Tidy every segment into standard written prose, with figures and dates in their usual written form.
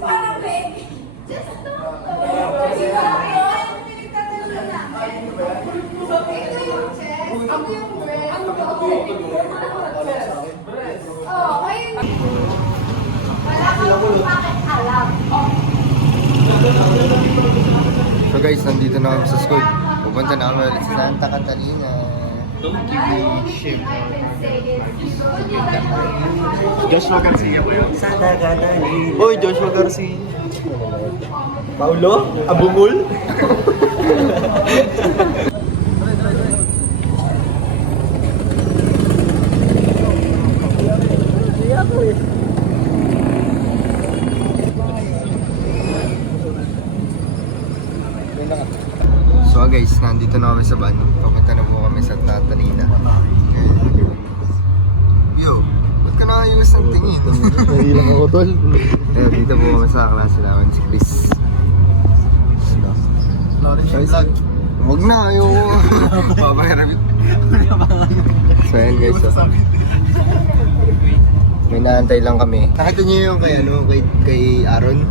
Parang baby. Just do. Kasi yun, pinagtatanong na. Ito yung chest. Ako yung breast. Ano ba ako? Oh, ngayon. Wala kang pakialam. So guys, nandito na kami sa school. Pupunta na kami ulit sa Santa Catalina. Joshua Garcia po yun. Santa Catalina. Oy, Joshua Garcia. Paulo? Abumul? So guys, nandito na kami sa van. Papunta na po kami sa Catalina. Yo, ba't ka nakayos ng tingin? Hindi lang ako tol. Dito po kami sa klase namin, si Chris. Huwag na, ayoko. Papahirap. So yan guys, so. May naantay lang kami. Nakita niyo yung kay Aaron?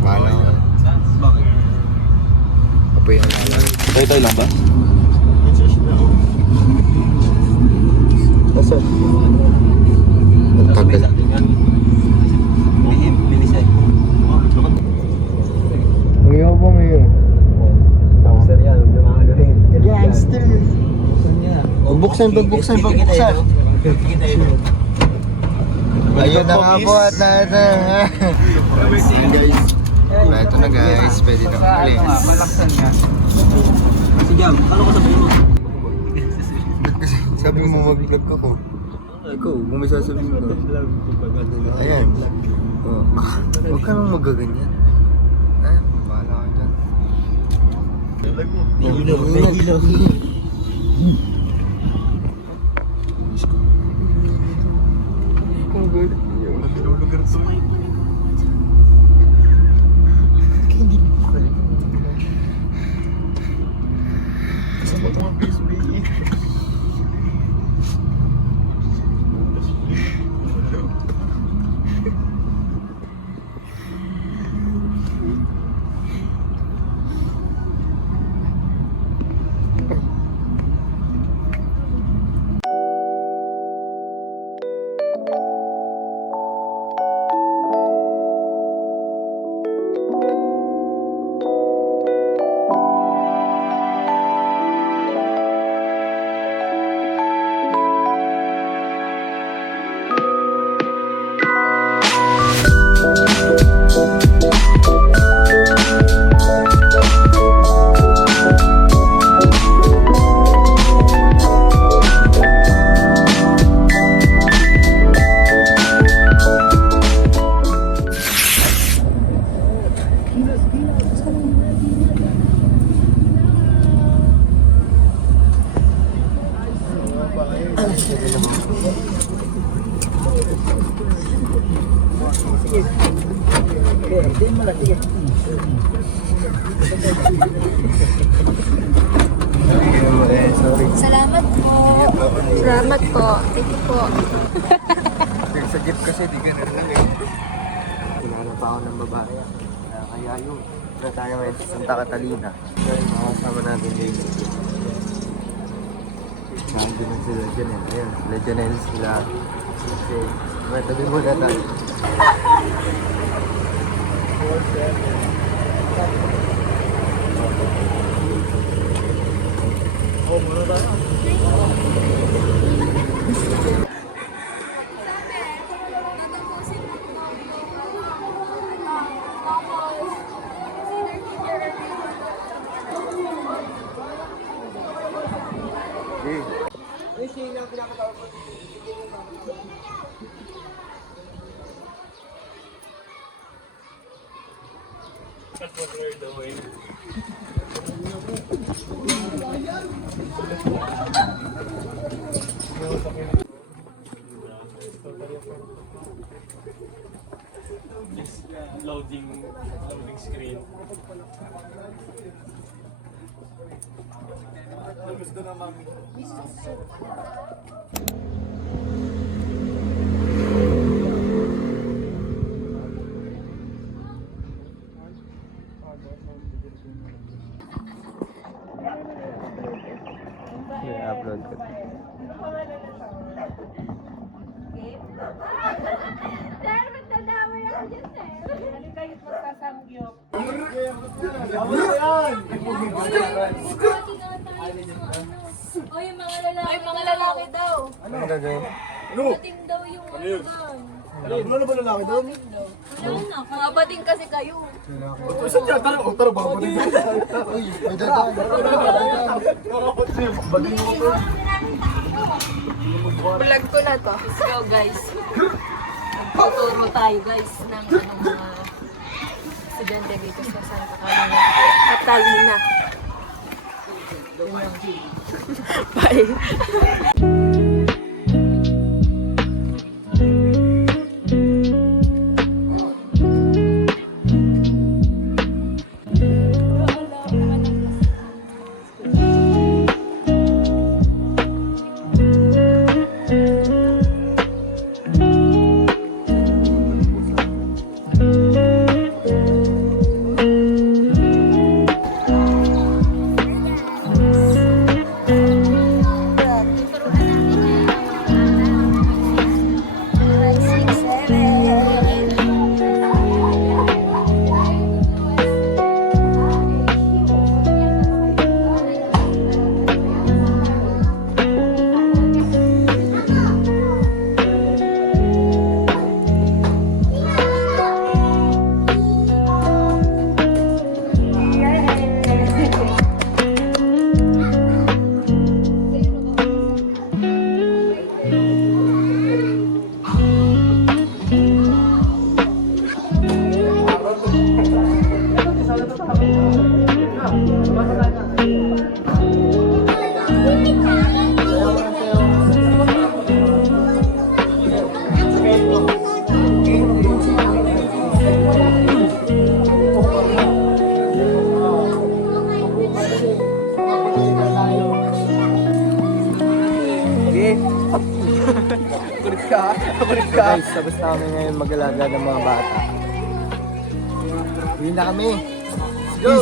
Paano? Apo yung nalang. Tayo lang ba? Nasaan? Ang tagal. Ngayon po ngayon. Sir yan, yung mga galing. Yan, still. Pagbuksan. Ayun na nga po at guys. Ito na guys, pwede na umalis. Malaksan nga. Si Jam, ano ko sabihin mo? Kasi sabi mo mag-vlog ako. Ikaw, kung may sasabihin mo. Ayan. Oh. Huwag ka nang magaganyan. Bahala ka dyan. May ilaw. Kung good. Nilulugar to. Salamat po. Salamat po. Thank you po. Sa jeep kasi di ka lang eh. Kinala pa ako ng babae. Kaya yun. Na tayo ngayon sa Santa Catalina. So yun, makasama natin dito. Nandun na sila dyan eh. Ayan, sila Janelle sila. Kasi, tabi mo na tayo. Oh, muna tayo. That's what we're doing. Loading screen. I-upload ko. Sir, magdadamay ako dyan, sir. Ano kayo magsasamgyok? O, yung mga lalaki. Ay, mga lalaki daw. Ano gagawin? Bating daw yung ano doon. Wala na ba lalaki doon? Wala na. Mga bating kasi kayo. Saan yan? Tara, baka ba din? Uy, may dadaan. Vlog ko na to. Let's go, guys. Magtuturo tayo, guys, ng mga estudyante dito sa Santa Catalina. Bye. Guys, tapos na kami ngayon mag-alaga ng mga bata. Uwi na kami. Let's go!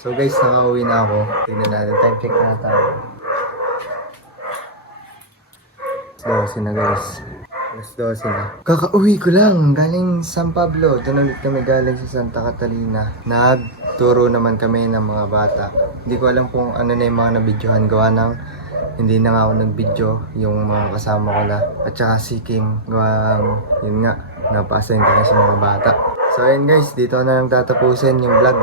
So guys, nakauwi na ako. Tingnan natin, time check na tayo. 12 na guys. Alas 12 na. Kakauwi ko lang, galing San Pablo. Doon ulit kami galing sa Santa Catalina. Nagturo naman kami ng mga bata. Hindi ko alam kung ano na yung mga nabidyohan. Gawa ng hindi na nga ako nag-video yung mga kasama ko na. At saka si Kim, gawa yun nga, napa-assign tayo sa mga bata. So ayun guys, dito na lang tatapusin yung vlog.